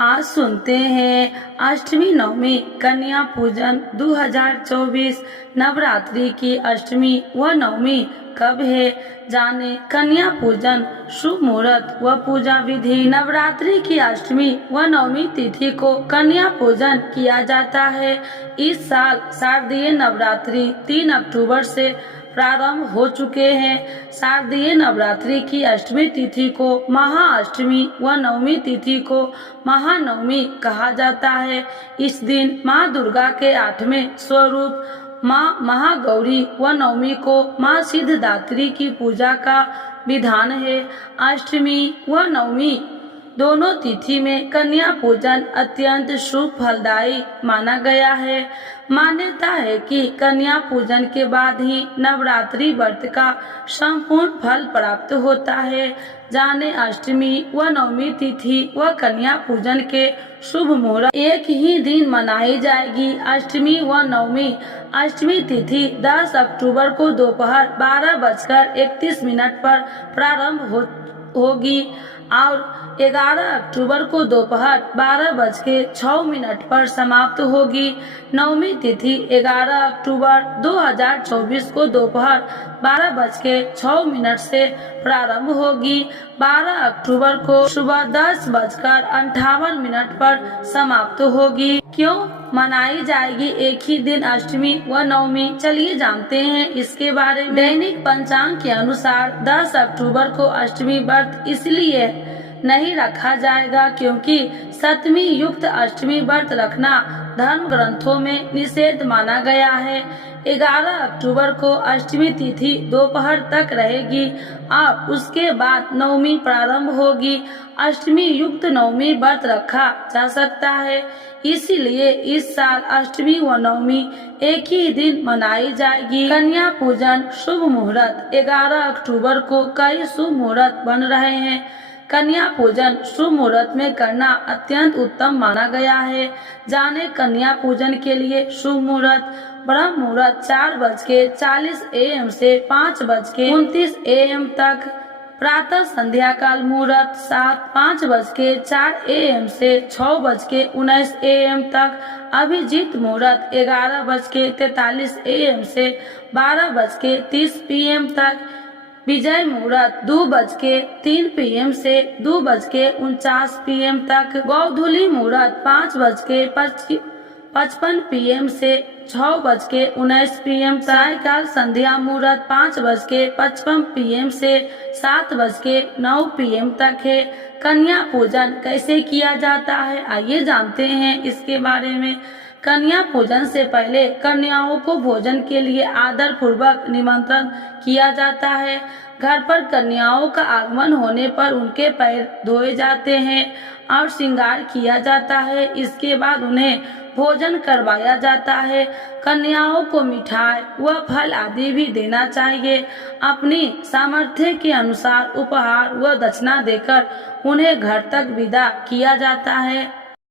आज सुनते हैं अष्टमी नवमी कन्या पूजन 2024 नवरात्रि की अष्टमी व नवमी कब है, जाने कन्या पूजन शुभ मुहूर्त व पूजा विधि। नवरात्रि की अष्टमी व नवमी तिथि को कन्या पूजन किया जाता है। इस साल शारदीय नवरात्रि 3 अक्टूबर से प्रारंभ हो चुके हैं। शारदीय नवरात्रि की अष्टमी तिथि को महाअष्टमी व नवमी तिथि को महानवमी कहा जाता है। इस दिन माँ दुर्गा के 8वें स्वरूप माँ महागौरी व नवमी को माँ सिद्धिदात्री की पूजा का विधान है। अष्टमी व नवमी दोनों तिथि में कन्या पूजन अत्यंत शुभ फलदायी माना गया है। मान्यता है कि कन्या पूजन के बाद ही नवरात्रि व्रत का संपूर्ण फल प्राप्त होता है। जाने अष्टमी व नवमी तिथि व कन्या पूजन के शुभ मुहूर्त एक ही दिन मनाई जाएगी। अष्टमी व नवमी अष्टमी तिथि 10 अक्टूबर को दोपहर 12:31 पर प्रारंभ होगी और 11 अक्टूबर को दोपहर 12:06 पर समाप्त होगी। नवमी तिथि 11 अक्टूबर 2024 को दोपहर 12:06 से प्रारंभ होगी। 12 अक्टूबर को सुबह 10:58 पर समाप्त होगी। क्यों मनाई जाएगी एक ही दिन अष्टमी व नवमी, चलिए जानते हैं इसके बारे में। दैनिक पंचांग के अनुसार 10 अक्टूबर को अष्टमी व्रत इसलिए नहीं रखा जाएगा क्योंकि सप्तमी युक्त अष्टमी व्रत रखना धर्म ग्रंथों में निषेध माना गया है। 11 अक्टूबर को अष्टमी तिथि दोपहर तक रहेगी और उसके बाद नवमी प्रारंभ होगी। अष्टमी युक्त नवमी व्रत रखा जा सकता है, इसीलिए इस साल अष्टमी व नवमी एक ही दिन मनाई जाएगी। कन्या पूजन शुभ मुहूर्त 11 अक्टूबर को कई शुभ मुहूर्त बन रहे हैं। कन्या पूजन शुभ मुहूर्त में करना अत्यंत उत्तम माना गया है। जाने कन्या पूजन के लिए शुभ मुहूर्त ब्रह्म मुहूर्त 4:40 AM से 5:29 AM तक, प्रातः संध्या काल मुहूर्त 5:04 AM से 6:19 AM तक, अभिजीत मुहूर्त 11:43 AM से 12:30 PM तक, विजय मुहूर्त 2:03 PM से 2:49 PM तक, गोधूली मुहूर्त 5:55 PM से 6:19 PM तक, सायकाल संध्या मुहूर्त 5:55 PM से 7:09 PM तक है। कन्या पूजन कैसे किया जाता है, आइए जानते हैं इसके बारे में। कन्या पूजन से पहले कन्याओं को भोजन के लिए आदर पूर्वक निमंत्रण किया जाता है। घर पर कन्याओं का आगमन होने पर उनके पैर धोए जाते हैं और श्रृंगार किया जाता है। इसके बाद उन्हें भोजन करवाया जाता है। कन्याओं को मिठाई व फल आदि भी देना चाहिए। अपनी सामर्थ्य के अनुसार उपहार व दक्षिणा देकर उन्हें घर तक विदा किया जाता है।